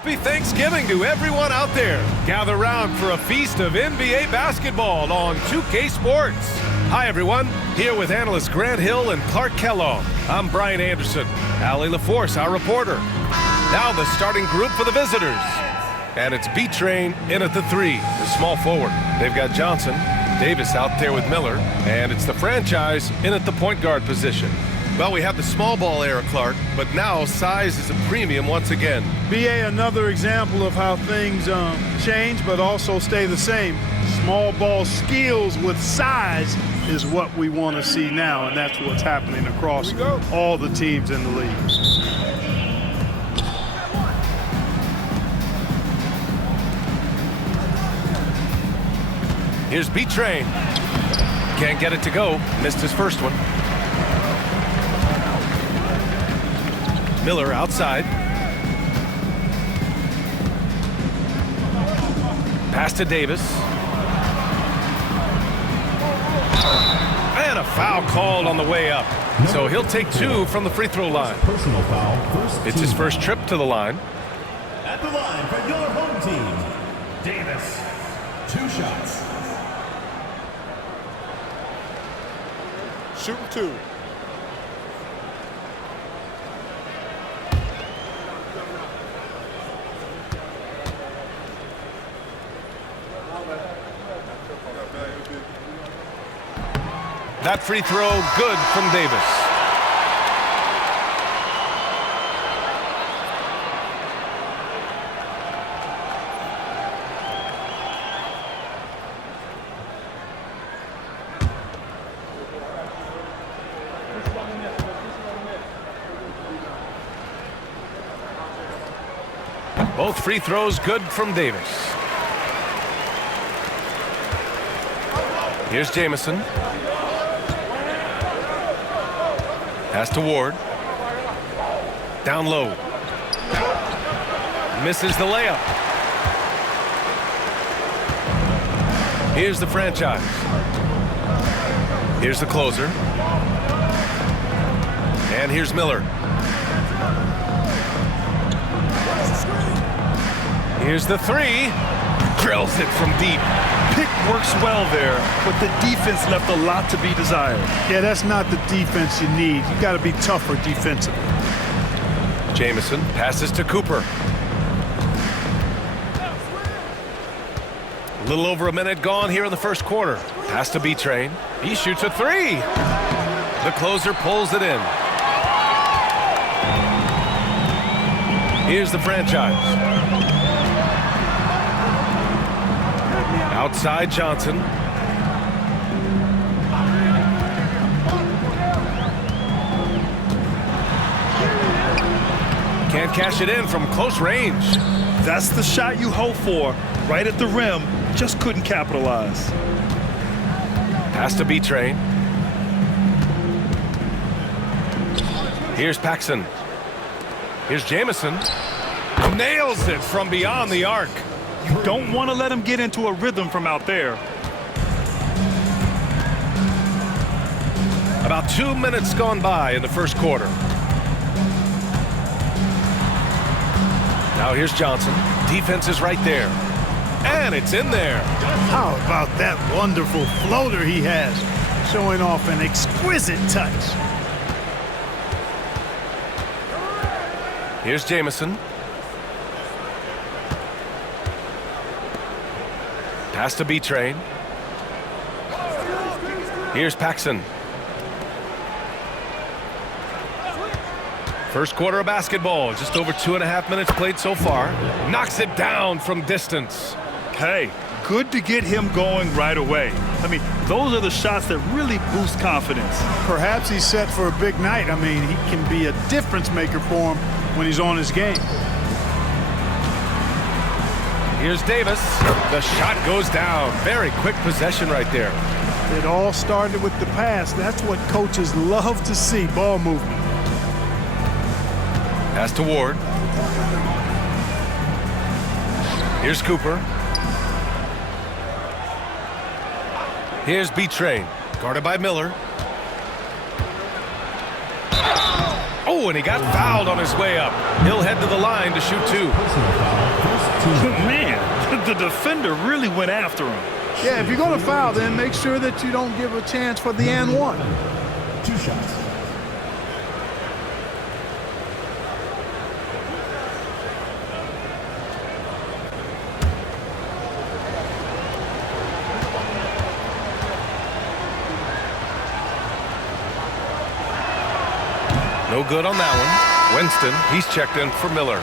Happy Thanksgiving to everyone out there. Gather round for a feast of NBA basketball on 2K Sports. Hi, everyone. Here with analysts Grant Hill and Clark Kellogg. I'm Brian Anderson. Allie LaForce, our reporter. Now the starting group for the visitors. And it's B-Train in at the 3, the small forward. They've got Johnson, Davis out there with Miller, and it's the franchise in at the point guard position. Well, we have the small ball era, Clark, but now size is a premium once again. BA, another example of how things change but also stay the same. Small ball skills with size is what we want to see now, and that's what's happening across all the teams in the league. Here's B-Train. Can't get it to go. Missed his first one. Miller outside. Pass to Davis. And a foul called on the way up. So he'll take 2 from the free throw line. Personal foul. It's his first trip to the line. At the line for your home team, Davis. 2 shots. Shooting 2. That free throw good from Davis. Both free throws good from Davis. Here's Jamison. Pass to Ward. Down low. Misses the layup. Here's the franchise. Here's the closer. And here's Miller. Here's the 3. Drills it from deep. Pick works well there, but the defense left a lot to be desired. Yeah, that's not the defense you need. You got to be tougher defensively. Jamison passes to Cooper. A little over a minute gone here in the first quarter. Pass to B-Train. He shoots a 3. The closer pulls it in. Here's the franchise. Outside Johnson. Can't cash it in from close range. That's the shot you hope for. Right at the rim, just couldn't capitalize. Pass to B-Train. Here's Paxson. Here's Jamison. Nails it from beyond the arc. You don't want to let him get into a rhythm from out there. About 2 minutes gone by in the first quarter. Now here's Johnson. Defense is right there. And it's in there. How about that wonderful floater he has, showing off an exquisite touch. Here's Jamison. Pass to B-Train. Here's Paxson. First quarter of basketball, just over 2.5 minutes played so far. Knocks it down from distance. Hey, good to get him going right away. I mean, those are the shots that really boost confidence. Perhaps he's set for a big night. I mean, he can be a difference maker for him when he's on his game. Here's Davis. The shot goes down. Very quick possession right there. It all started with the pass. That's what coaches love to see, ball movement. Pass to Ward. Here's Cooper. Here's B-Train. Guarded by Miller. Oh, Oh, and he got fouled on his way up. He'll head to the line to shoot 2. Man, the defender really went after him. Yeah, if you're going to foul, then make sure that you don't give a chance for the and one. 2 shots. No good on that one. Winston, he's checked in for Miller.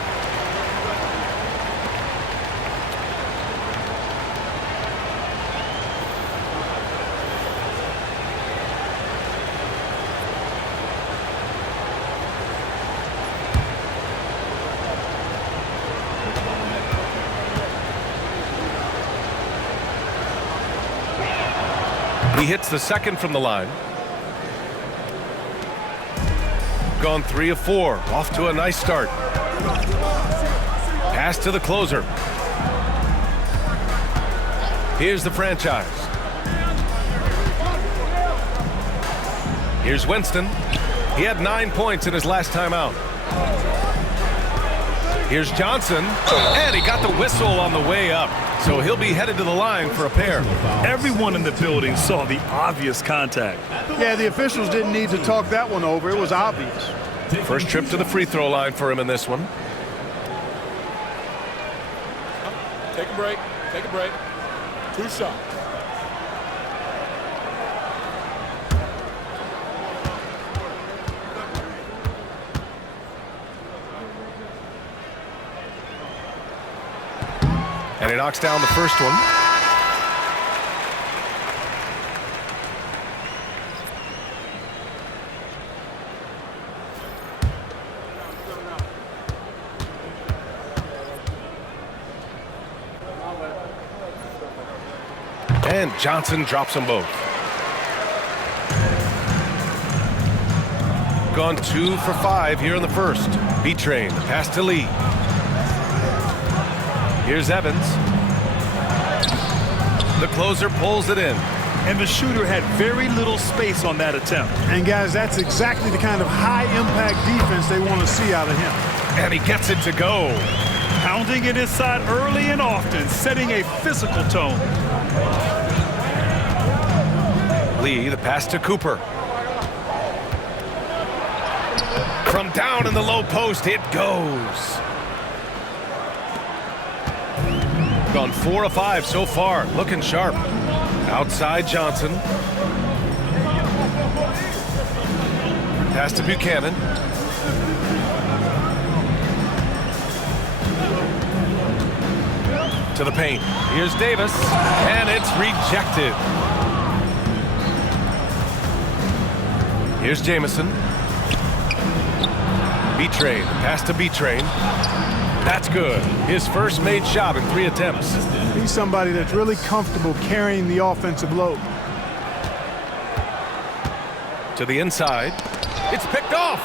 He hits the second from the line. Gone 3 of 4. Off to a nice start. Pass to the closer. Here's the franchise. Here's Winston. He had 9 points in his last time out. Here's Johnson. And he got the whistle on the way up. So he'll be headed to the line for a pair. Everyone in the building saw the obvious contact. Yeah, the officials didn't need to talk that one over. It was obvious. First trip to the free throw line for him in this one. Take a break. Take a break. 2 shots. And he knocks down the first one. And Johnson drops them both. Gone 2 for 5 here in the first. B-Train, pass to Lee. Here's Evans. The closer pulls it in. And the shooter had very little space on that attempt. And guys, that's exactly the kind of high-impact defense they want to see out of him. And he gets it to go. Pounding it inside early and often, setting a physical tone. Lee, the pass to Cooper. From down in the low post, it goes. Gone 4 of 5 so far, looking sharp. Outside Johnson. Pass to Buchanan. To the paint. Here's Davis, and it's rejected. Here's Jamison. B-Train, pass to B-Train. That's good. His first made shot in 3 attempts. He's somebody that's really comfortable carrying the offensive load. To the inside. It's picked off.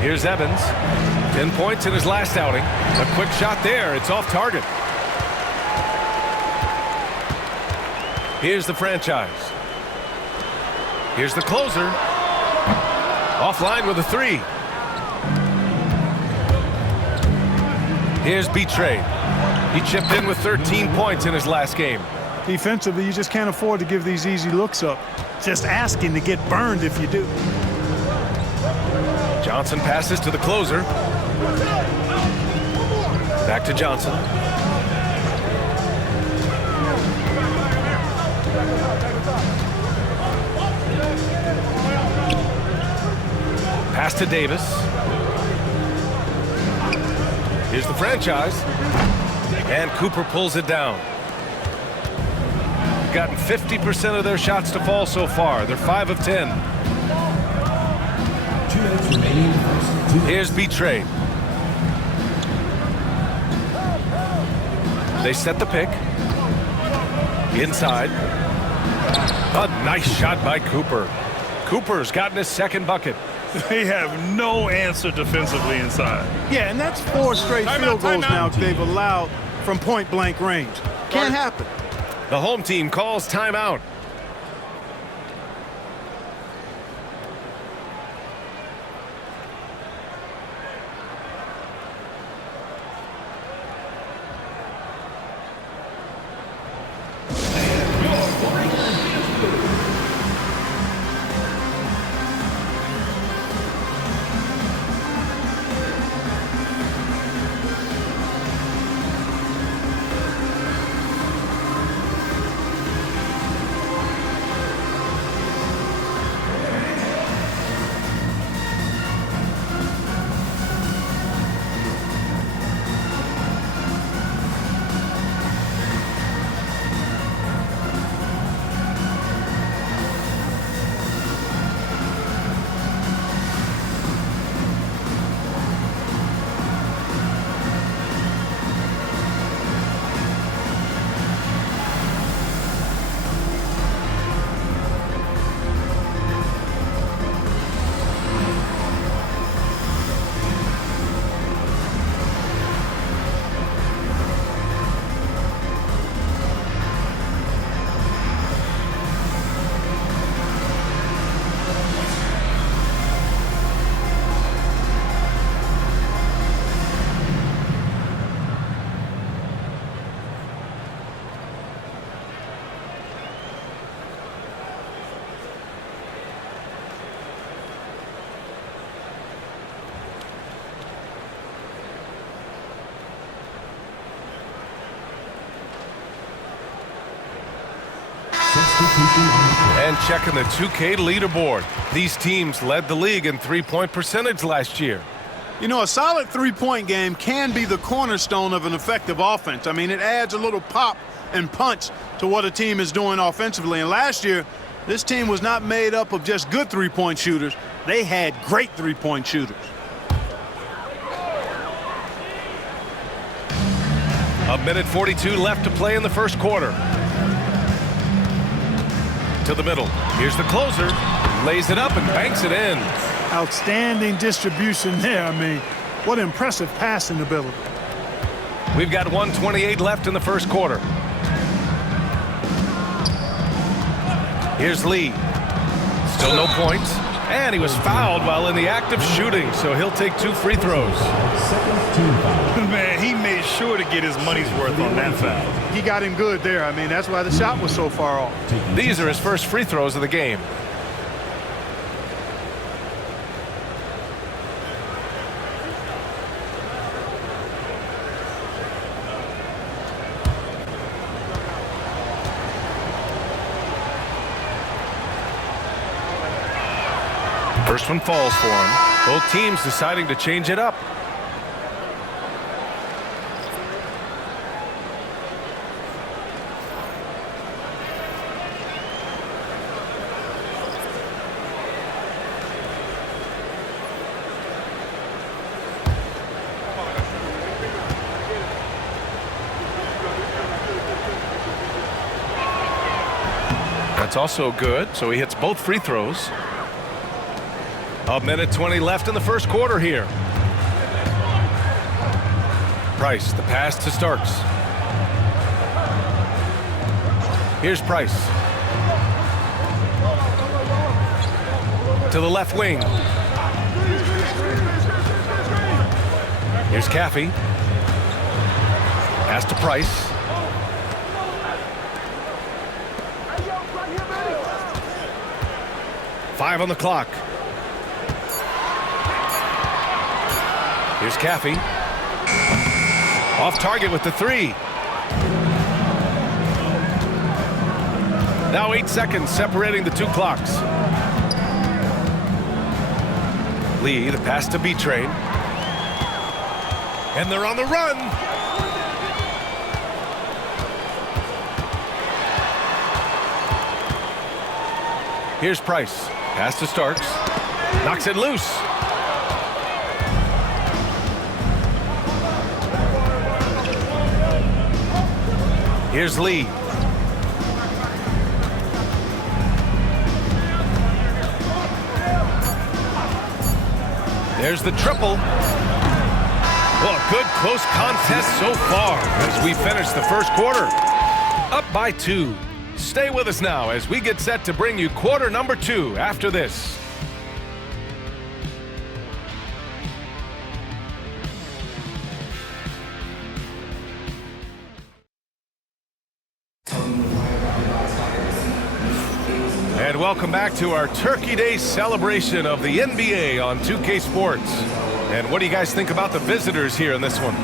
Here's Evans. 10 points in his last outing. A quick shot there. It's off target. Here's the franchise. Here's the closer. Offline with a 3. Here's B-Train. He chipped in with 13 points in his last game. Defensively, you just can't afford to give these easy looks up. Just asking to get burned if you do. Johnson passes to the closer. Back to Johnson. Pass to Davis. Here's the franchise. And Cooper pulls it down. Gotten 50% of their shots to fall so far. They're 5 of 10. 2 minutes remaining. Here's B-Train. They set the pick. Inside. A nice shot by Cooper. Cooper's gotten his second bucket. They have no answer defensively inside. Yeah, and that's 4 straight field goals now they've allowed from point-blank range. Can't happen. The home team calls timeout. And checking the 2K leaderboard. These teams led the league in three-point percentage last year. You know, a solid three-point game can be the cornerstone of an effective offense. I mean, it adds a little pop and punch to what a team is doing offensively. And last year, this team was not made up of just good three-point shooters. They had great three-point shooters. A minute 42 left to play in the first quarter. To the middle. Here's the closer. Lays it up and banks it in. Outstanding distribution there. I mean, what impressive passing ability. We've got 1:28 left in the first quarter. Here's Lee. Still no points. And he was fouled while in the act of shooting, so he'll take 2 free throws. Man, he made sure to get his money's worth on that foul. He got him good there. I mean, that's why the shot was so far off. These are his first free throws of the game. First one falls for him. Both teams deciding to change it up. That's also good, so he hits both free throws. A minute 20 left in the first quarter here. Price, the pass to Starks. Here's Price. To the left wing. Here's Caffey. Pass to Price. Five on the clock. Here's Caffey. Off target with the 3. Now 8 seconds separating the 2 clocks. Lee, the pass to B-Train. And they're on the run. Here's Price. Pass to Starks. Knocks it loose. Here's Lee. There's the triple. Well, a good close contest so far as we finish the first quarter. Up by 2. Stay with us now as we get set to bring you quarter number 2 after this. And welcome back to our Turkey Day celebration of the NBA on 2K Sports. And what do you guys think about the visitors here in this one?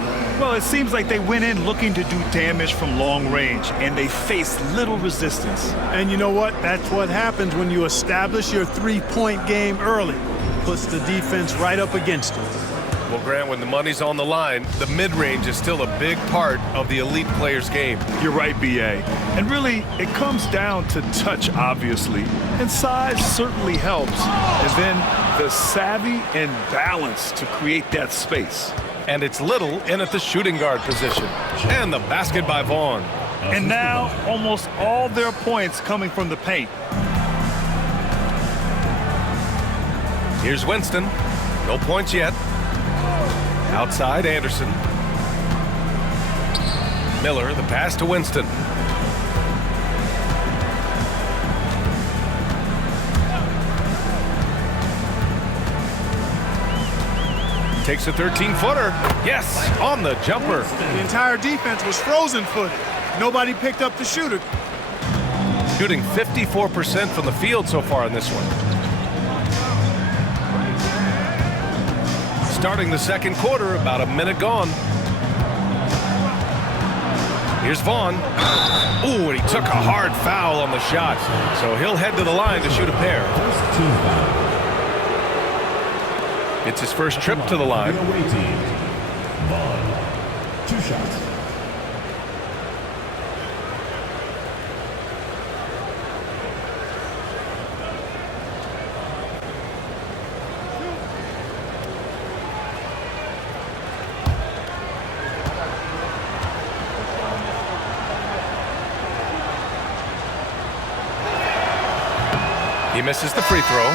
Well, it seems like they went in looking to do damage from long range, and they faced little resistance. And you know what? That's what happens when you establish your three-point game early. Puts the defense right up against it. Well, Grant, when the money's on the line, the mid-range is still a big part of the elite player's game. You're right, B.A. And really, it comes down to touch, obviously. And size certainly helps. And then the savvy and balance to create that space. And it's Little in at the shooting guard position. And the basket by Vaughn. And now, almost all their points coming from the paint. Here's Winston. No points yet. Outside, Anderson. Miller, the pass to Winston. Takes a 13-footer. Yes, on the jumper. The entire defense was frozen-footed. Nobody picked up the shooter. Shooting 54% from the field so far in this one. Starting the second quarter, about a minute gone. Here's Vaughn. Ooh, and he took a hard foul on the shot. So he'll head to the line to shoot a pair. It's his first trip to the line. Vaughn, 2 shots. He misses the free throw.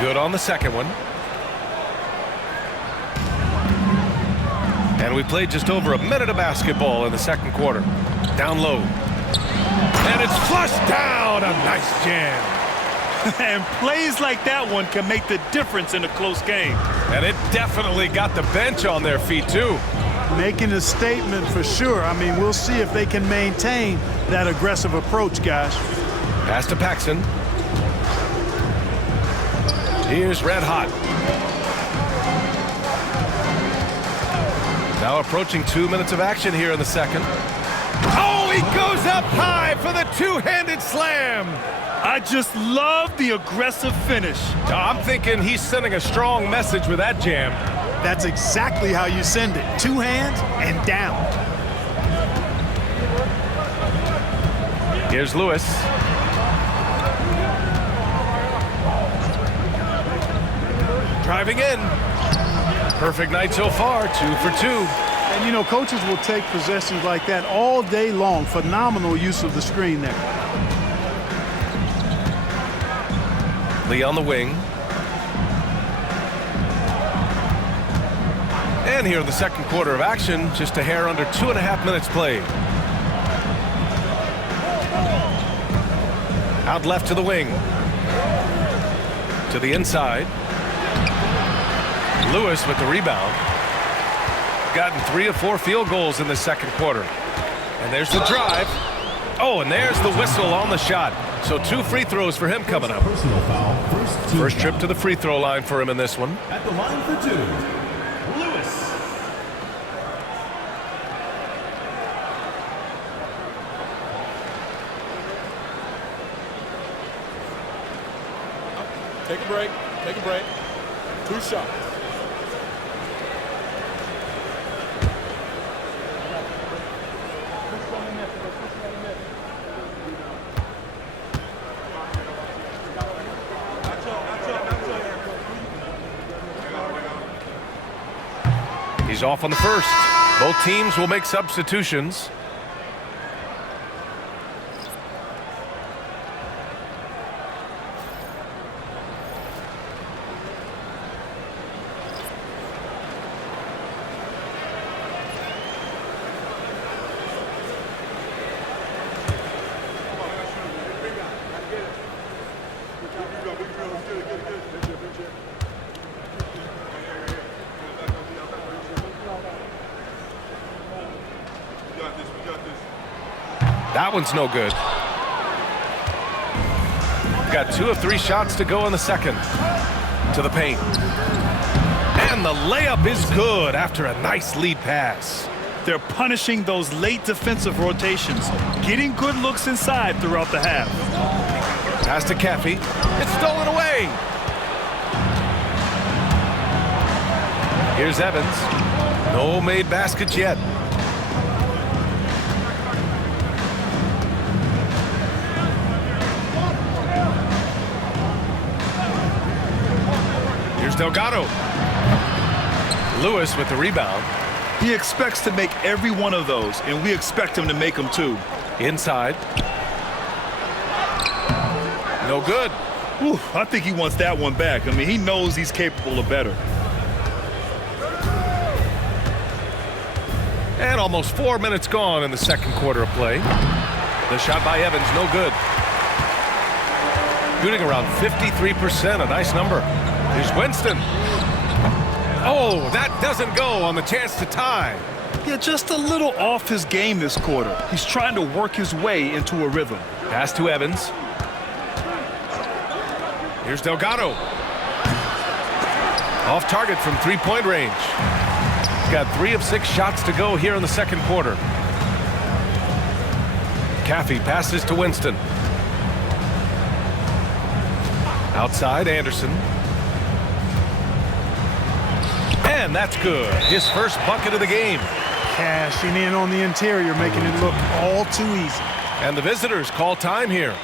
Good on the second one. And we played just over a minute of basketball in the second quarter. Down low. And it's flushed down. A nice jam. And plays like that one can make the difference in a close game. And it definitely got the bench on their feet, too. Making a statement for sure. I mean, we'll see if they can maintain that aggressive approach, guys. Pass to Paxson. Here's Red Hot. Now approaching 2 minutes of action here in the second. Oh, he goes up high for the two-handed slam. I just love the aggressive finish. I'm thinking he's sending a strong message with that jam. That's exactly how you send it. 2 hands and down. Here's Lewis. Driving in. Perfect night so far, 2 for 2. And, you know, coaches will take possessions like that all day long. Phenomenal use of the screen there. Lee on the wing. And here in the second quarter of action, just a hair under 2.5 minutes played. Out left to the wing. To the inside. Lewis with the rebound. Gotten 3 of 4 field goals in the second quarter. And there's the drive. Oh, and there's the whistle on the shot. So 2 free throws for him coming up. Personal foul, First trip to the free throw line for him in this one. at the line for 2, Lewis. Take a break. Take a break. 2 shots. He's off on the first. Both teams will make substitutions. That one's no good. Got 2 of 3 shots to go in the second. To the paint. And the layup is good after a nice lead pass. They're punishing those late defensive rotations, getting good looks inside throughout the half. Pass to Caffey. It's stolen away. Here's Evans. No made baskets yet. Here's Delgado. Lewis with the rebound. He expects to make every one of those, and we expect him to make them too. Inside. No good. Whew, I think he wants that one back. I mean, he knows he's capable of better. And almost 4 minutes gone in the second quarter of play. The shot by Evans, no good. Shooting around 53%, a nice number. Here's Winston. Oh, that doesn't go on the chance to tie. Yeah, just a little off his game this quarter. He's trying to work his way into a rhythm. Pass to Evans. Here's Delgado. Off target from three-point range. Got 3 of 6 shots to go here in the second quarter. Caffey passes to Winston. Outside, Anderson. And that's good. His first bucket of the game. Cashing in on the interior, making it look all too easy. And the visitors call time here.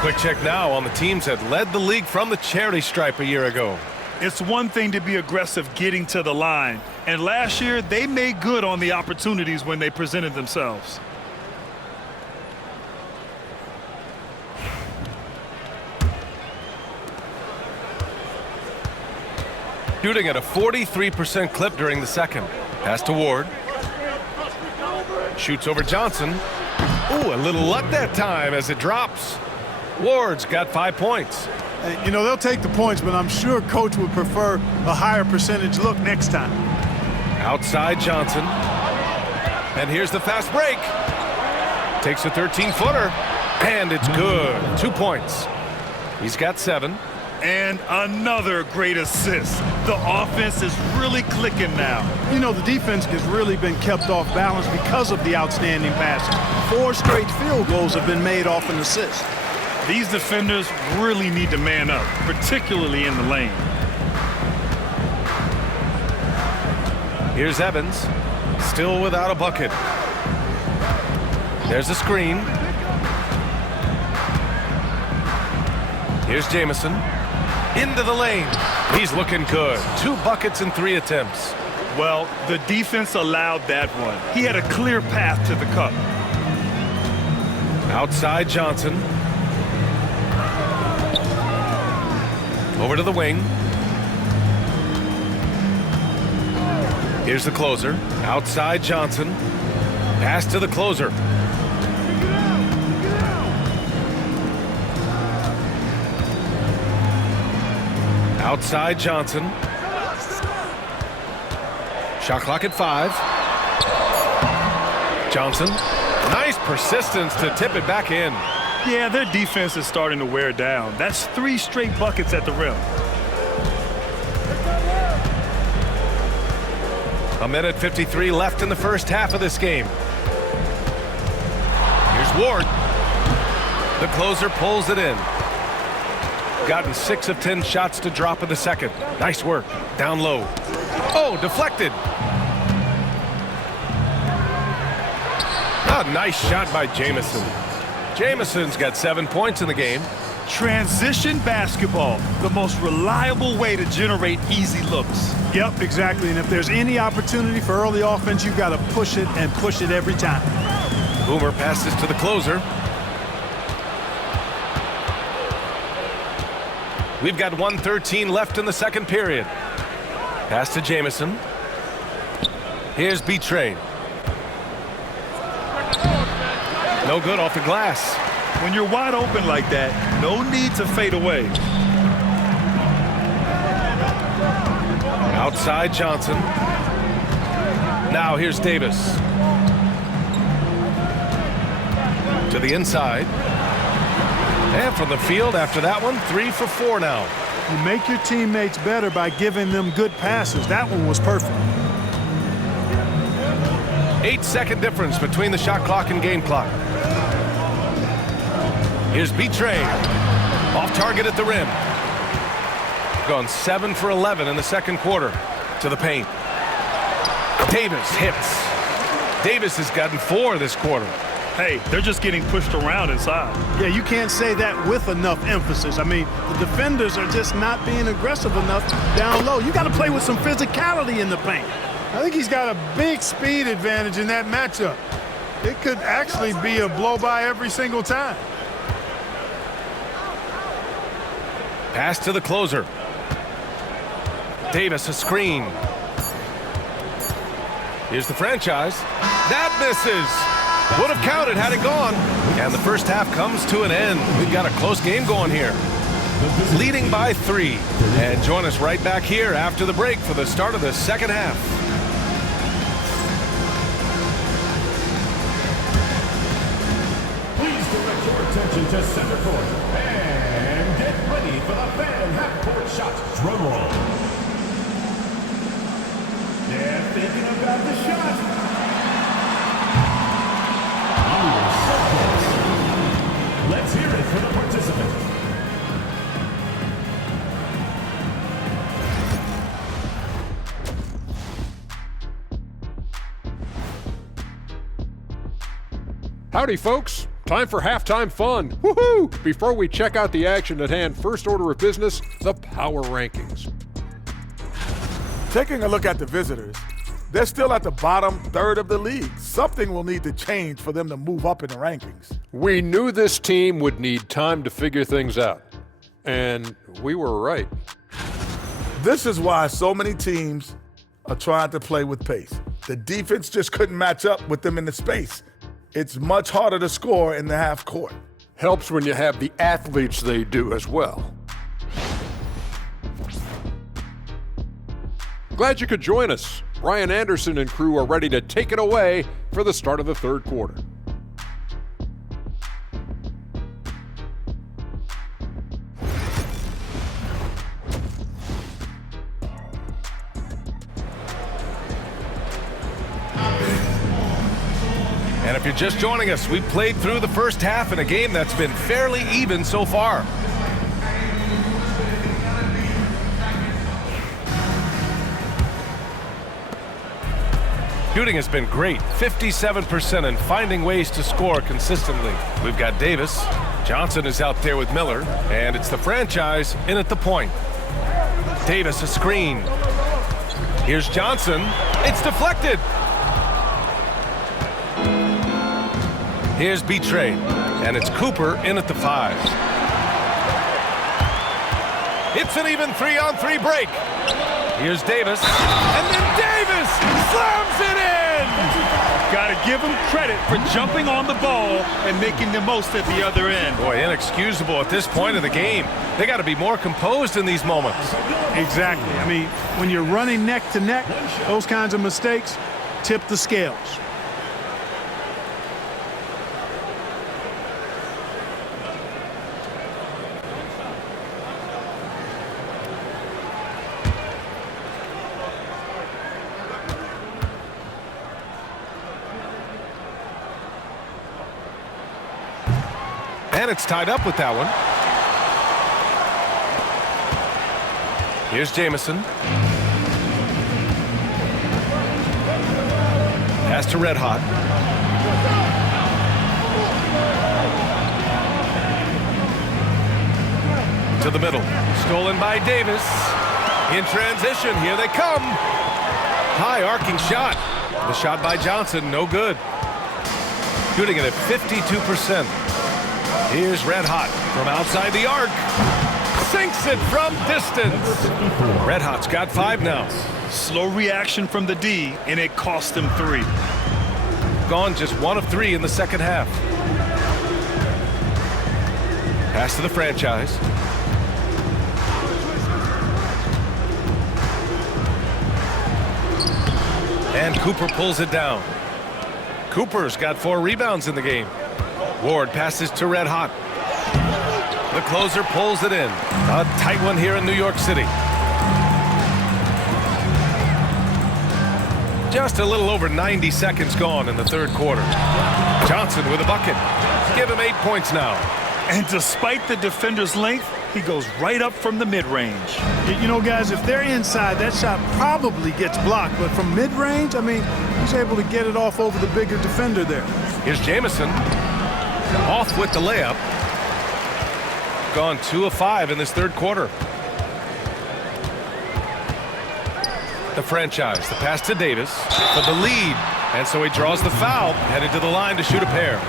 Quick check now on the teams that led the league from the charity stripe a year ago. It's one thing to be aggressive getting to the line, and last year they made good on the opportunities when they presented themselves. Shooting at a 43% clip during the second. Pass to Ward. Shoots over Johnson. Ooh, a little luck that time as it drops. Ward's got 5 points. You know, they'll take the points, but I'm sure coach would prefer a higher percentage look next time. Outside Johnson. And here's the fast break. Takes a 13-footer. And it's good. 2 points. He's got 7. And another great assist. The offense is really clicking now. You know, the defense has really been kept off balance because of the outstanding passing. 4 straight field goals have been made off an assist. These defenders really need to man up, particularly in the lane. Here's Evans, still without a bucket. There's a screen. Here's Jamison. Into the lane. He's looking good. 2 buckets in 3 attempts. Well, the defense allowed that one. He had a clear path to the cup. Outside Johnson. Over to the wing. Here's the closer. Outside Johnson. Pass to the closer. Outside Johnson. Shot clock at 5. Johnson. Nice persistence to tip it back in. Yeah, their defense is starting to wear down. That's 3 straight buckets at the rim. A minute 53 left in the first half of this game. Here's Ward. The closer pulls it in. Gotten 6 of 10 shots to drop in the second. Nice work. Down low. Oh, deflected. A nice shot by Jamison. Jamison's got 7 points in the game. Transition basketball, the most reliable way to generate easy looks. Yep, exactly. And if there's any opportunity for early offense, you've got to push it and push it every time. Hoover passes to the closer. We've got 1:13 left in the second period. Pass to Jamison. Here's B-Train. No good off the glass. When you're wide open like that, no need to fade away. Outside Johnson. Now here's Davis. To the inside. And from the field after that one, 3 for 4 now. You make your teammates better by giving them good passes. That one was perfect. 8-second difference between the shot clock and game clock. Here's B-Train. Off target at the rim. Gone 7 for 11 in the second quarter. To the paint. Davis hits. Davis has gotten 4 this quarter. Hey, they're just getting pushed around inside. Yeah, you can't say that with enough emphasis. I mean, the defenders are just not being aggressive enough down low. You got to play with some physicality in the paint. I think he's got a big speed advantage in that matchup. It could actually be a blow-by every single time. Pass to the closer. Davis a screen. Here's the franchise. That misses. Would have counted had it gone. And the first half comes to an end. We've got a close game going here. Leading by 3. And join us right back here after the break for the start of the second half. Please direct your attention to center court. And get ready for the fan half-court shot. Drum roll. They're thinking about the shot. Let's hear it for the participant. Howdy, folks. Time for halftime fun. Woohoo! Before we check out the action at hand, first order of business, the power rankings. Taking a look at the visitors, they're still at the bottom third of the league. Something will need to change for them to move up in the rankings. We knew this team would need time to figure things out. And we were right. This is why so many teams are trying to play with pace. The defense just couldn't match up with them in the space. It's much harder to score in the half court. Helps when you have the athletes they do as well. Glad you could join us. Brian Anderson and crew are ready to take it away for the start of the third quarter. And if you're just joining us, we've played through the first half in a game that's been fairly even so far. Shooting has been great, 57%, and finding ways to score consistently. We've got Davis. Johnson is out there with Miller, and it's the franchise in at the point. Davis a screen. Here's Johnson. It's deflected. Here's B-Train. And it's Cooper in at the 5. It's an even 3-on-3 break. Here's Davis. And then Davis slams it in! Got to give him credit for jumping on the ball and making the most at the other end. Boy, inexcusable at this point of the game. They got to be more composed in these moments. Exactly. I mean, when you're running neck to neck, those kinds of mistakes tip the scales. And it's tied up with that one. Here's Jamison. Pass to Red Hot. To the middle. Stolen by Davis. In transition, here they come. High arcing shot. The shot by Johnson, no good. Shooting it at 52%. Here's Red Hot from outside the arc. Sinks it from distance. Red Hot's got 5 now. Slow reaction from the D, and it cost him 3. Gone just 1 of 3 in the second half. Pass to the franchise. And Cooper pulls it down. Cooper's got 4 rebounds in the game. Ward passes to Red Hot. The closer pulls it in. A tight one here in New York City. Just a little over 90 seconds gone in the third quarter. Johnson with a bucket. Give him 8 points now. And despite the defender's length, he goes right up from the mid-range. You know, guys, if they're inside, that shot probably gets blocked. But from mid-range, I mean, he's able to get it off over the bigger defender there. Here's Jamison. Off with the layup. Gone 2 of 5 in this third quarter. The franchise. The pass to Davis for the lead. And so he draws the foul. Headed to the line to shoot a pair.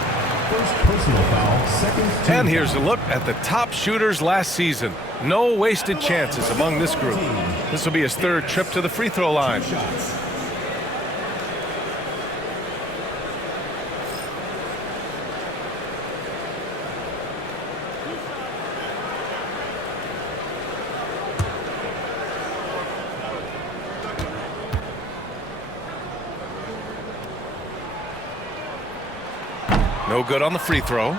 First personal foul, second team. And here's a look at the top shooters last season. No wasted chances among this group. This will be his 3rd trip to the free throw line. Shots. No good on the free throw.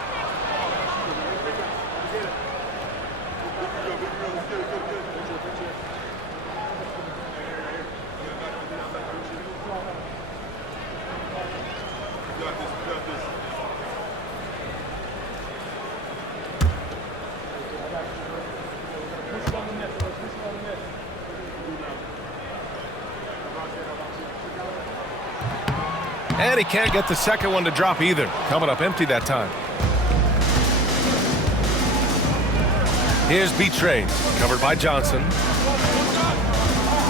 And he can't get the second one to drop either. Coming up empty that time. Here's B-Train, covered by Johnson.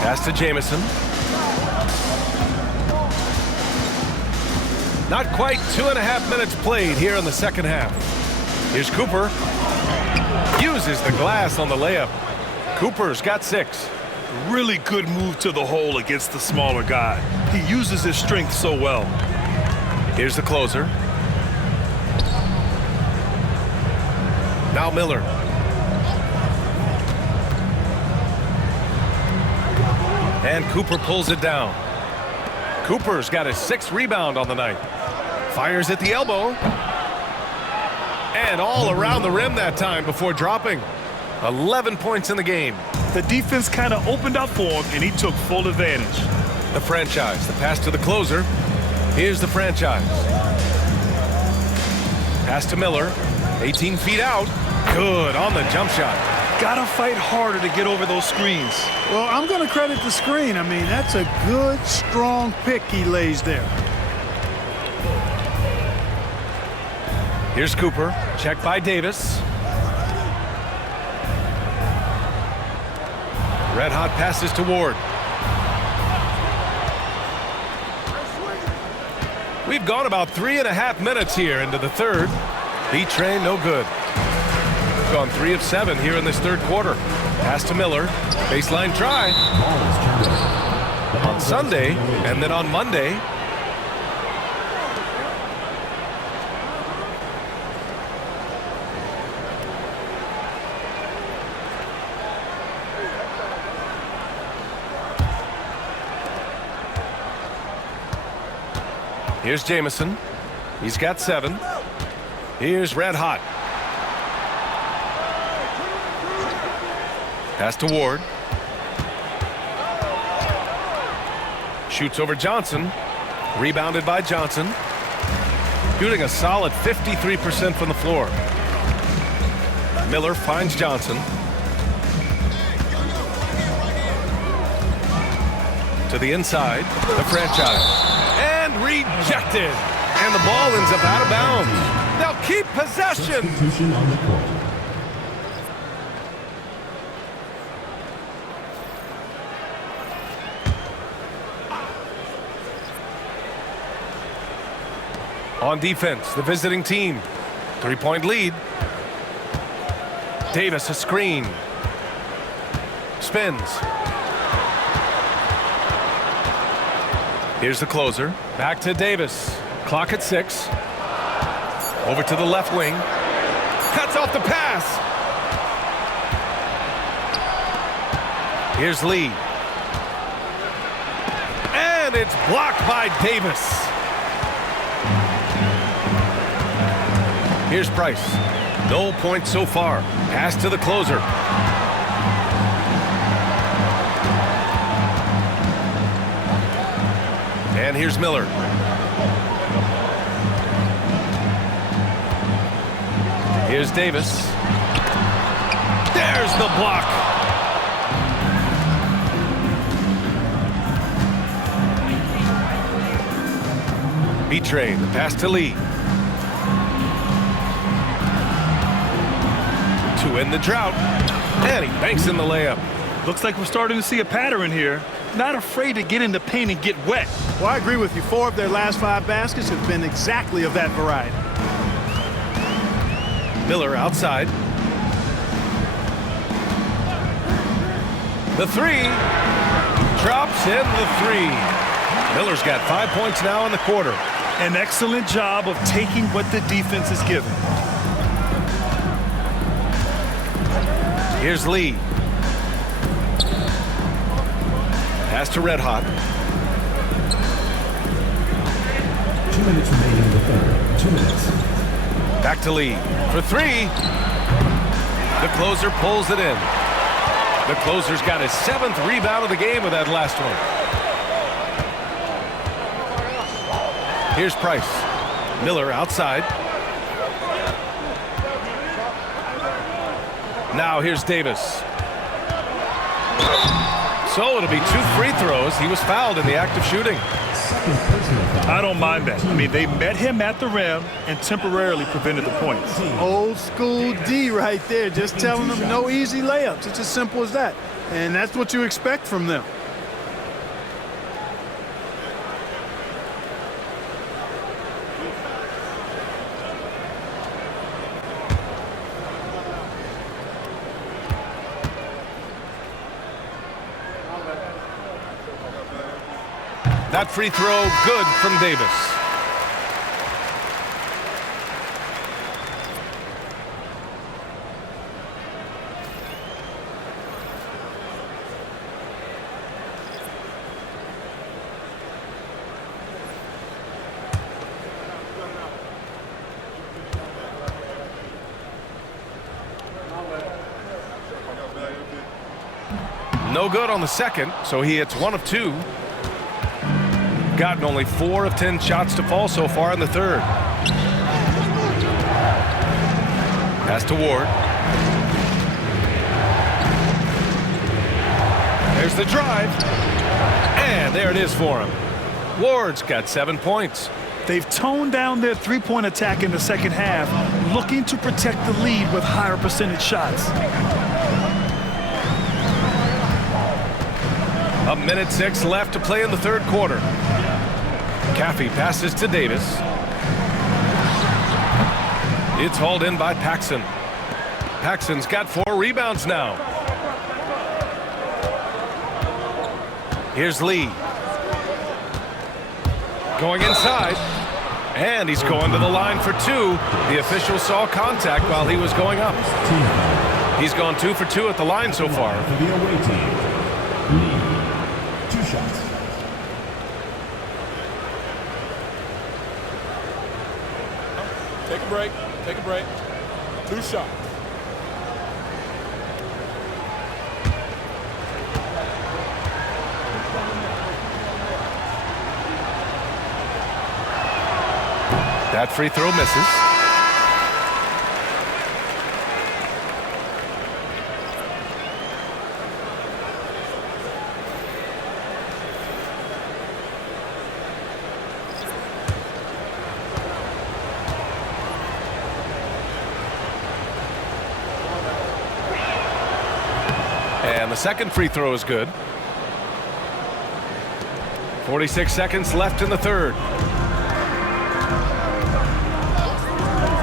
Pass to Jamison. Not quite 2.5 minutes played here in the second half. Here's Cooper. Uses the glass on the layup. Cooper's got 6. Really good move to the hole against the smaller guy. He uses his strength so well. Here's the closer. Now Miller. And Cooper pulls it down. Cooper's got his 6th rebound on the night. Fires at the elbow. And all around the rim that time before dropping. 11 points in the game. The defense kind of opened up for him, and he took full advantage. The franchise. The pass to the closer. Here's the franchise. Pass to Miller. 18 feet out. Good on the jump shot. Gotta fight harder to get over those screens. Well, I'm going to credit the screen. I mean, that's a good, strong pick he lays there. Here's Cooper. Checked by Davis. Red Hot passes to Ward. We've gone about 3.5 minutes here into the third. B-Train, no good. Gone 3 of 7 here in this third quarter. Pass to Miller. Baseline try. On Sunday, and then on Monday. Here's Jamison. He's got 7. Here's Red Hot. Pass to Ward. Shoots over Johnson. Rebounded by Johnson. Shooting a solid 53% from the floor. Miller finds Johnson. To the inside. The franchise. And rejected. And the ball ends up out of bounds. They'll keep possession. Substitution on the court. On defense, the visiting team. 3-point lead. Davis a screen. Spins. Here's the closer. Back to Davis. Clock at 6. Over to the left wing. Cuts off the pass. Here's Lee. And it's blocked by Davis. Here's Price. No points so far. Pass to the closer. And here's Miller. Here's Davis. There's the block. B-Train, the pass to Lee. To end the drought. And he banks in the layup. Looks like we're starting to see a pattern here. Not afraid to get in the paint and get wet. Well, I agree with you. 4 of their last 5 baskets have been exactly of that variety. Miller outside. The 3. Drops in the 3. Miller's got 5 points now in the quarter. An excellent job of taking what the defense is given. Here's Lee. Pass to Red Hot. 2 minutes remaining in the third. 2 minutes. Back to Lee for 3. The closer pulls it in. The closer's got his 7th rebound of the game with that last one. Here's Price. Miller outside. Now here's Davis. So it'll be 2 free throws. He was fouled in the act of shooting. I don't mind that. I mean, they met him at the rim and temporarily prevented the points. Old school D right there, just telling them no easy layups. It's as simple as that. And that's what you expect from them. That free throw good from Davis. No good on the second, so he hits 1 of 2. Gotten only 4 of 10 shots to fall so far in the third. Pass to Ward. There's the drive. And there it is for him. Ward's got 7 points. They've toned down their three-point attack in the second half, looking to protect the lead with higher percentage shots. 1:06 left to play in the third quarter. Caffey passes to Davis. It's hauled in by Paxson. Paxson's got 4 rebounds now. Here's Lee. Going inside. And he's going to the line for 2. The official saw contact while he was going up. He's gone 2 for 2 at the line so far. For the away team, Lee, 2 shots. Take a break. Take a break. 2 shots. That free throw misses. And the second free throw is good. 46 seconds left in the third.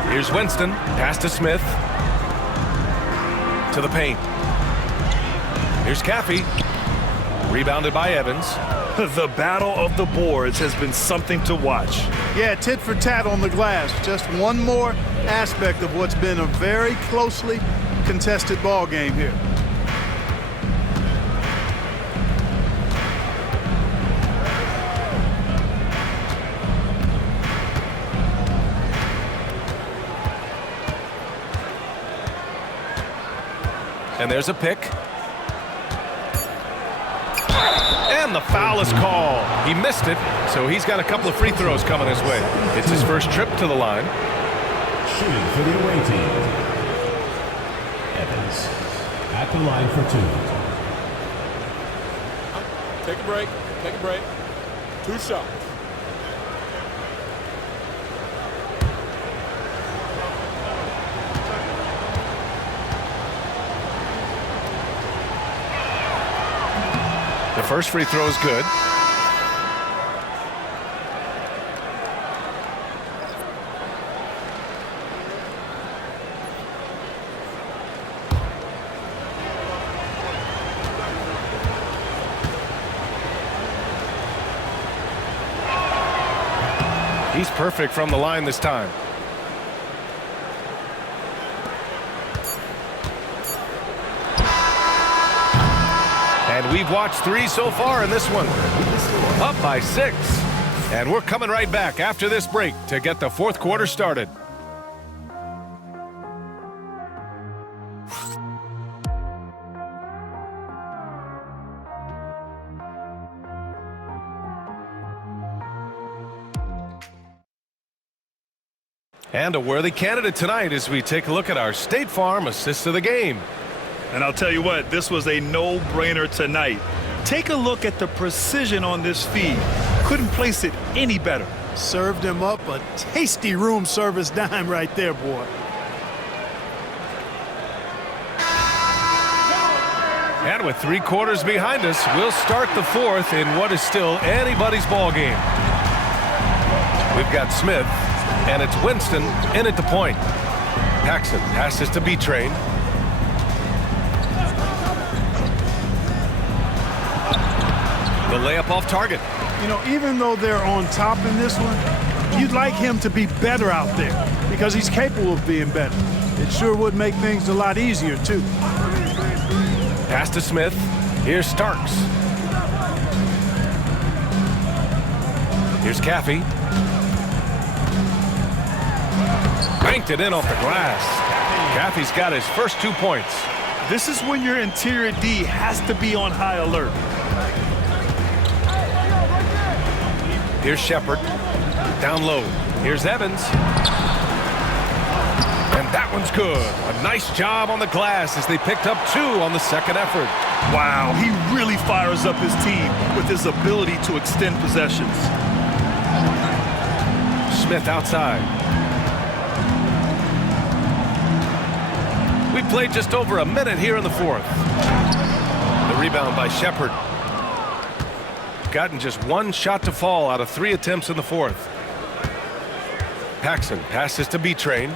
Here's Winston, pass to Smith, to the paint. Here's Caffey, rebounded by Evans. The battle of the boards has been something to watch. Yeah, tit for tat on the glass. Just one more aspect of what's been a very closely contested ball game here. And there's a pick. And the foul is called. He missed it, so he's got a couple of free throws coming his way. It's his first trip to the line. Shooting for the away team, Evans, at the line for 2. Take a break. Take a break. 2 shots. The first free throw is good. He's perfect from the line this time. And we've watched 3 so far in this one. Up by 6. And we're coming right back after this break to get the 4th quarter started. And a worthy candidate tonight as we take a look at our State Farm assist of the game. And I'll tell you what, this was a no-brainer tonight. Take a look at the precision on this feed. Couldn't place it any better. Served him up a tasty room service dime right there, boy. And with 3 quarters behind us, we'll start the 4th in what is still anybody's ball game. We've got Smith, and it's Winston in at the point. Paxson passes to B-Train. The layup off target. You know, even though they're on top in this one, you'd like him to be better out there because he's capable of being better. It sure would make things a lot easier, too. Pass to Smith. Here's Starks. Here's Caffey. Banked it in off the glass. Caffey's got his first 2 points. This is when your interior D has to be on high alert. Here's Shepard. Down low. Here's Evans. And that one's good. A nice job on the glass as they picked up 2 on the second effort. Wow, he really fires up his team with his ability to extend possessions. Smith outside. We played just over a minute here in the 4th. The rebound by Shepard. Gotten just 1 shot to fall out of 3 attempts in the 4th. Paxson passes to B-Train.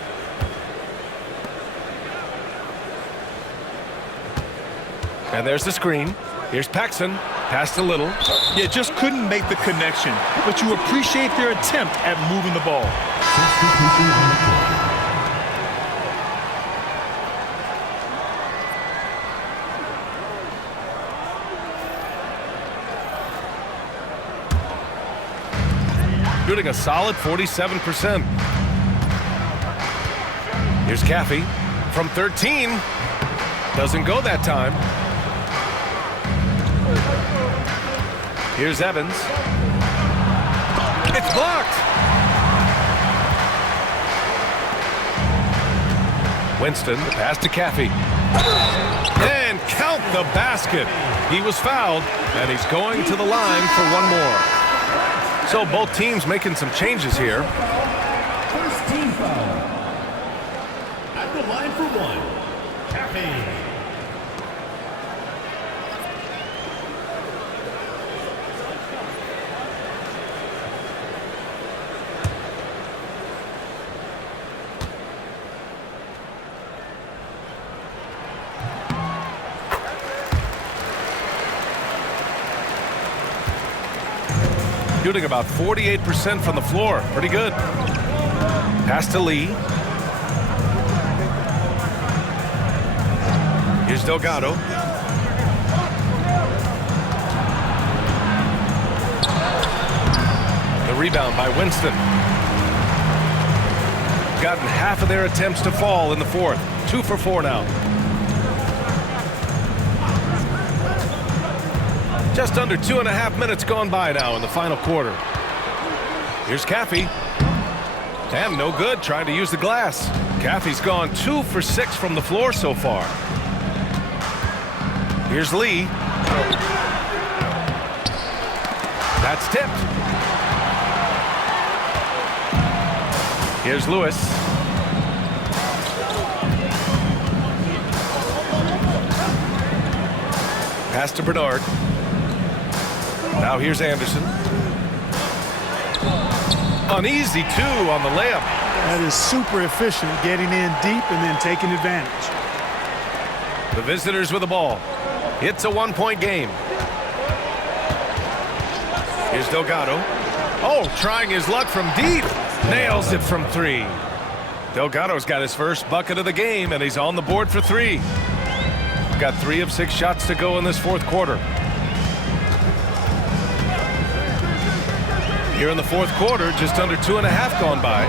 And there's the screen. Here's Paxson. Passed a little. Yeah, just couldn't make the connection. But you appreciate their attempt at moving the ball. Shooting a solid 47%. Here's Caffey from 13. Doesn't go that time. Here's Evans. It's blocked. Winston, the pass to Caffey. And count the basket. He was fouled, and he's going to the line for one more. So both teams making some changes here. First team foul. At the line for one, Caffey. Shooting about 48% from the floor. Pretty good. Pass to Lee. Here's Delgado. The rebound by Winston. Gotten half of their attempts to fall in the fourth. 2 for 4 now. Just under 2.5 minutes gone by now in the final quarter. Here's Caffey. And no good, trying to use the glass. Caffey's gone 2 for 6 from the floor so far. Here's Lee. That's tipped. Here's Lewis. Pass to Bernard. Now here's Anderson. Uneasy, too, on the layup. That is super efficient, getting in deep and then taking advantage. The visitors with the ball. It's a one-point game. Here's Delgado. Oh, trying his luck from deep. Nails it from 3. Delgado's got his first bucket of the game, and he's on the board for 3. Got 3 of 6 shots to go in this fourth quarter. Here in the fourth quarter, just under 2.5 gone by.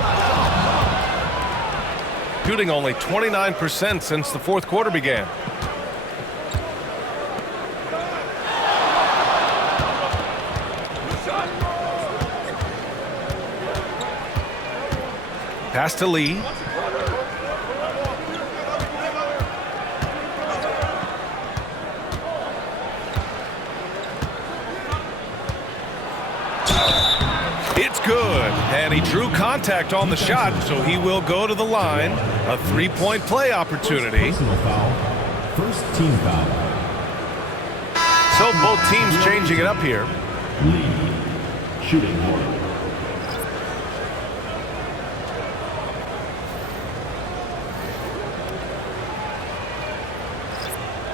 Shooting only 29% since the fourth quarter began. Pass to Lee. It's good, and he drew contact on the shot, so he will go to the line. A 3-point play opportunity. Personal foul. First team foul. So both teams changing it up here. Lee. Shooting one.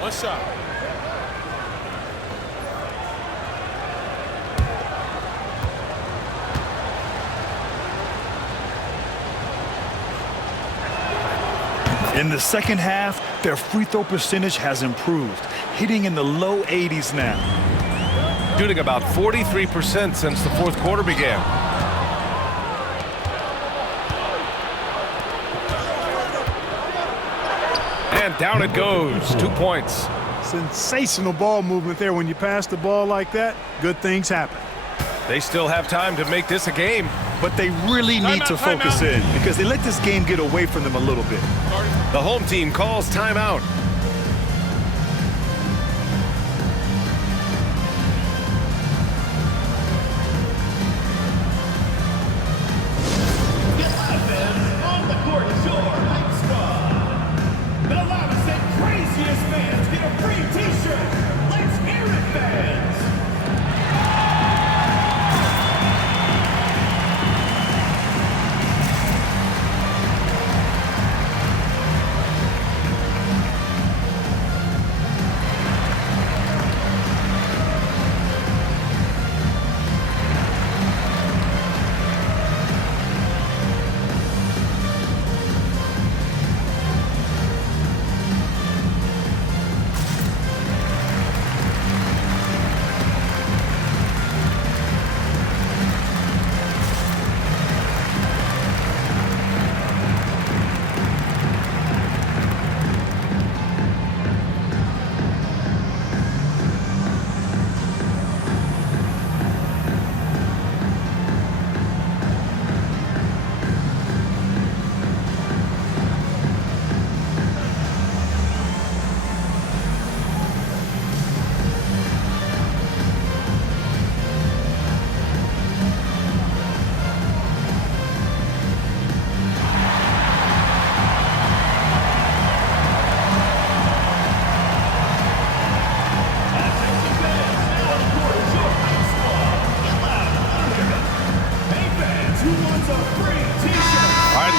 One shot. In the second half, their free throw percentage has improved, hitting in the low 80s now. Shooting about 43% since the fourth quarter began. And down it goes. 2 points. Sensational ball movement there. When you pass the ball like that, good things happen. They still have time to make this a game. But they really need to focus in because they let this game get away from them a little bit. The home team calls timeout. Get live fans on the court, your hype squad. The loudest and craziest fans get a free t-shirt. Let's hear it, fans.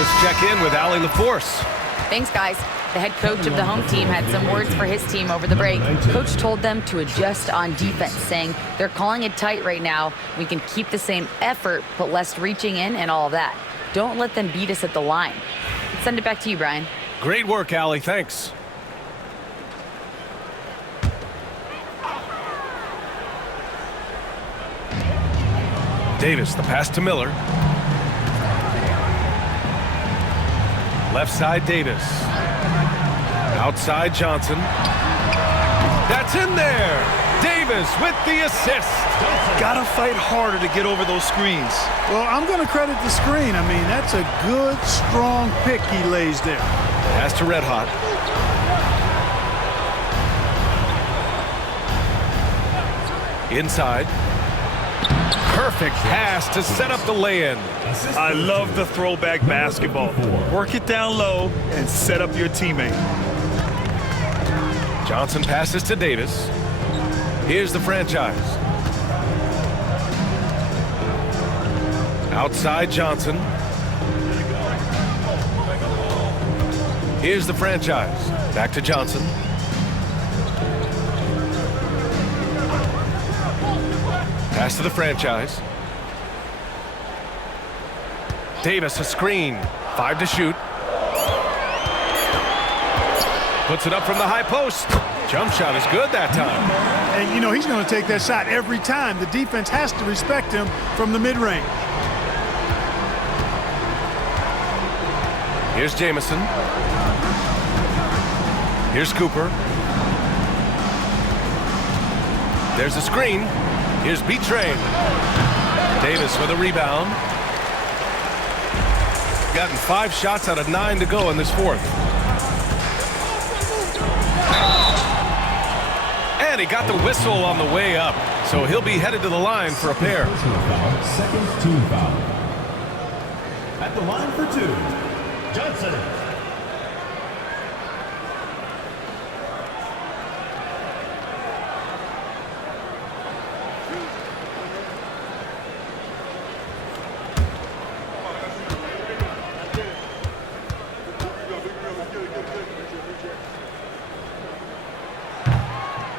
Let's check in with Allie LaForce. Thanks, guys. The head coach of the home team had some words for his team over the break. Coach told them to adjust on defense, saying they're calling it tight right now. We can keep the same effort, but less reaching in and all of that. Don't let them beat us at the line. Let's send it back to you, Brian. Great work, Allie. Thanks. Davis, the pass to Miller. Left side, Davis. Outside, Johnson. That's in there. Davis with the assist. Gotta fight harder to get over those screens. Well, I'm going to credit the screen. I mean, that's a good, strong pick he lays there. Pass to Red Hot. Inside. Perfect pass to set up the lay-in. I love the throwback basketball. Work it down low and set up your teammate. Johnson passes to Davis. Here's the franchise. Outside Johnson. Here's the franchise. Back to Johnson. Pass to the franchise. Davis, a screen. 5 to shoot. Puts it up from the high post. Jump shot is good that time. And, you know, he's going to take that shot every time. The defense has to respect him from the mid-range. Here's Jamison. Here's Cooper. There's a screen. Here's B-Train. Davis with a rebound. Gotten 5 shots out of 9 to go in this fourth. And he got the whistle on the way up. So he'll be headed to the line for a pair. Second team foul. At the line for 2, Johnson.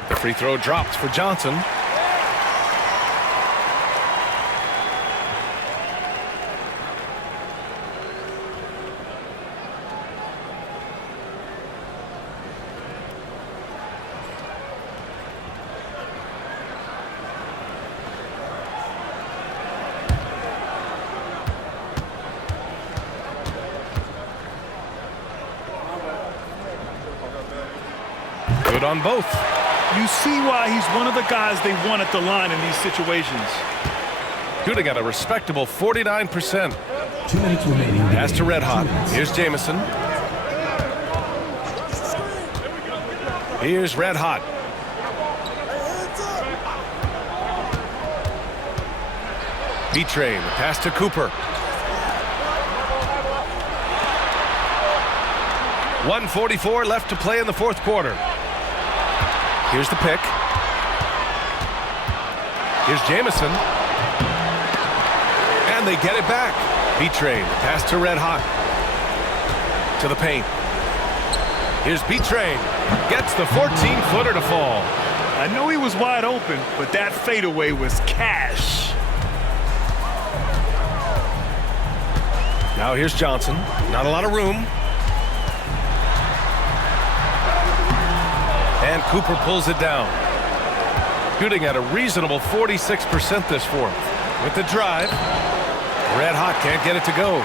The free throw drops for Johnson. Good on both. You see why he's one of the guys they want at the line in these situations. Shooting at a respectable 49%. 2 minutes remaining. Pass to Red Hot. Here's Jamison. Here's Red Hot. B-Train. Pass to Cooper. 1:44 left to play in the fourth quarter. Here's the pick. Here's Jamison. And they get it back. B-Train. Pass to Red Hot. To the paint. Here's B-Train. Gets the 14-footer to fall. I know he was wide open, but that fadeaway was cash. Now here's Johnson. Not a lot of room. And Cooper pulls it down. Shooting at a reasonable 46% this fourth. With the drive. Red Hot can't get it to go.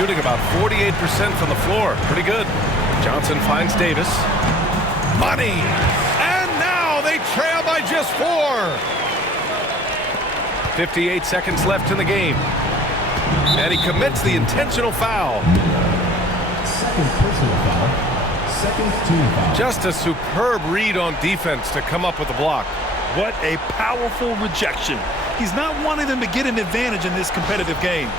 Shooting about 48% from the floor. Pretty good. Johnson finds Davis. Money! And now they trail by just 4. 58 seconds left in the game. And he commits the intentional foul. Second personal foul. Second team foul. Just a superb read on defense to come up with the block. What a powerful rejection. He's not wanting them to get an advantage in this competitive game.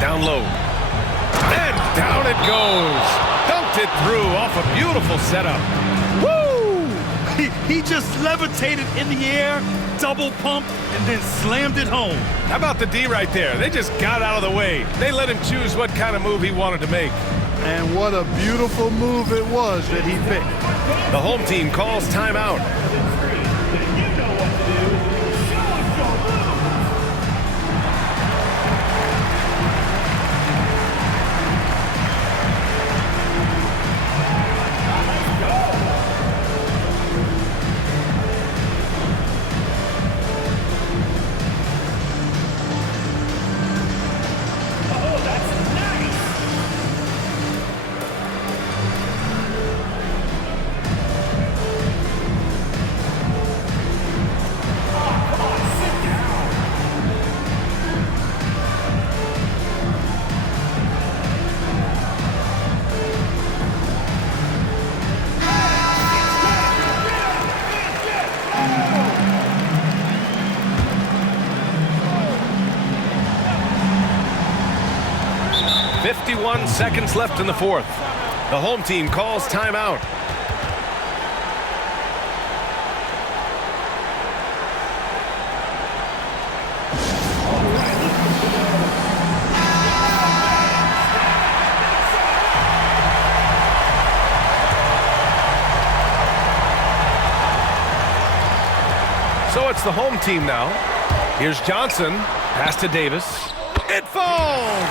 Down low. And down it goes. Dunked it through off a beautiful setup. Woo! He just levitated in the air, double pumped, and then slammed it home. How about the D right there? They just got out of the way. They let him choose what kind of move he wanted to make. And what a beautiful move it was that he picked. The home team calls timeout. You know what to do. Show us your moves. 51 seconds left in the fourth. The home team calls timeout. So it's the home team now. Here's Johnson. Pass to Davis. It falls!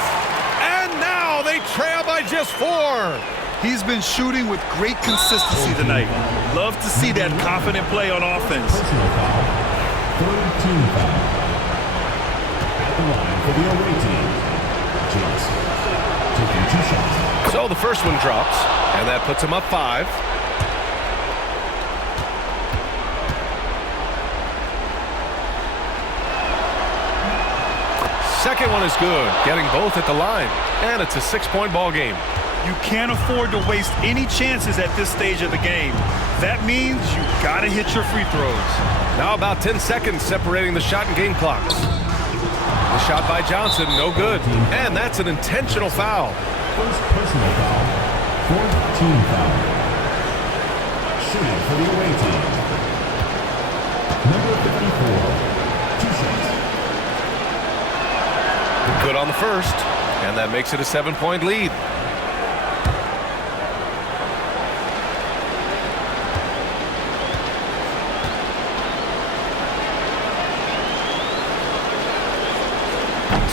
And now they trail by just 4. He's been shooting with great consistency tonight. Love to see that confident play on offense. Personal foul. Third team foul. At the line for the away team, Johnson taking 2 shots. So the first one drops, and that puts him up 5. Second one is good, getting both at the line, and it's a 6-point ball game. You can't afford to waste any chances at this stage of the game. That means you gotta hit your free throws. Now about 10 seconds separating the shot and game clocks. The shot by Johnson, no good, and that's an intentional foul. First personal foul. Fourth team foul. Shooting for the away team. Number 54. 2 shots. Good on the first, and that makes it a 7-point lead.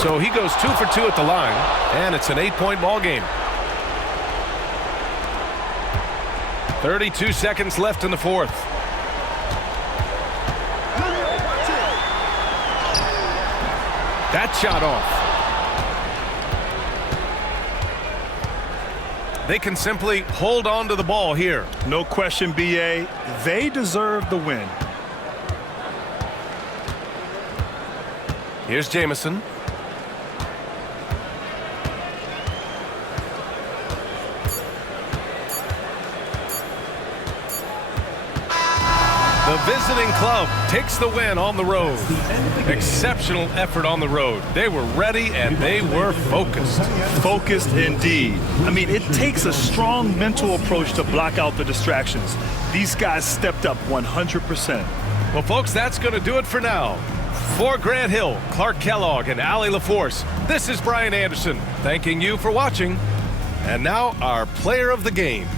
So he goes 2 for 2 at the line, and it's an 8-point ball game. 32 seconds left in the fourth. That shot off. They can simply hold on to the ball here. No question, BA. They deserve the win. Here's Jamison. The visiting club takes the win on the road. Exceptional effort on the road. They were ready and they were focused. Focused indeed. I mean, it takes a strong mental approach to block out the distractions. These guys stepped up 100%. Well, folks, that's going to do it for now. For Grant Hill, Clark Kellogg, and Allie LaForce, this is Brian Anderson thanking you for watching. And now our player of the game.